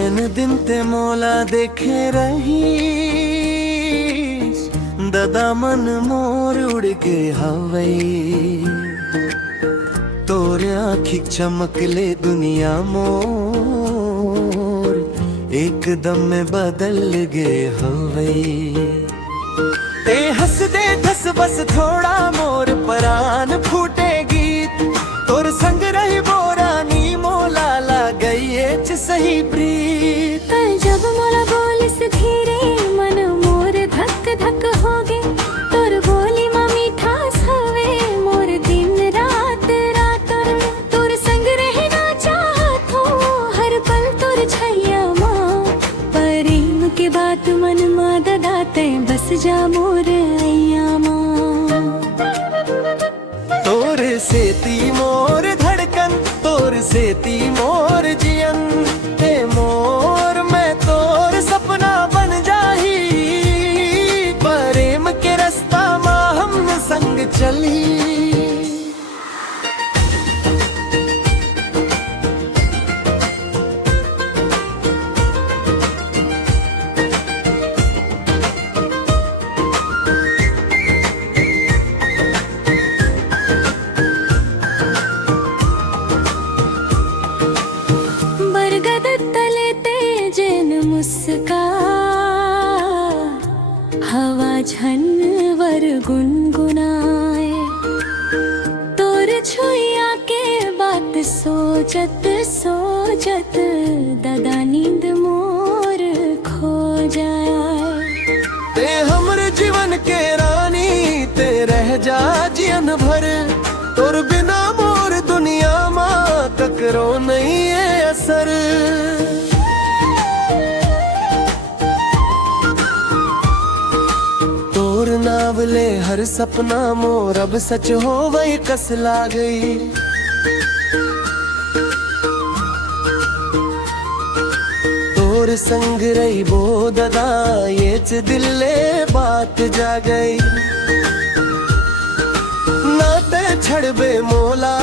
जेन दिन ते मोला देखे रही ददा मन मोर उड़ के हवई तोरे आँखी चमक ले दुनिया मोर एकदम में बदल गे हवई ते हंस दे धस बस थोड़ा मोर परान फूटे गीत तोर संग रही बोरानी मोला ला गई च सही प्रीत जब मोला बोलिस धीरे मन मोर धक धक हो गे तोर बोली माँ मीठा हवे मोर दिन रात रात तोर संग रहना चाहत हो हर पल तोर छैया माँ प्रेम के बात मन माँ ददाते बस जा मोर अय्या माँ तोर सेती मोर धड़कन तोर सेती मोर जियन हे मोर मैं तोर सपना बन जाही प्रेम के रास्ता माँ हम संग चली बरगद तले तेजन मुस्का हवा झनवर गुनगुनाए तोर छुइया के बात सोचत सोचत ददा नींद मोर खो जाए ते हमरे जीवन के रानी ते रह जा जियन भर तोर बिना मोर दुनिया माँ ककरो नहीं है असर तोर नावले हर सपना मोर अब सच हो वही कस ला गई तोर संग रही बो ददा ये च दिले बात जा गई ना ते छड़बे मोला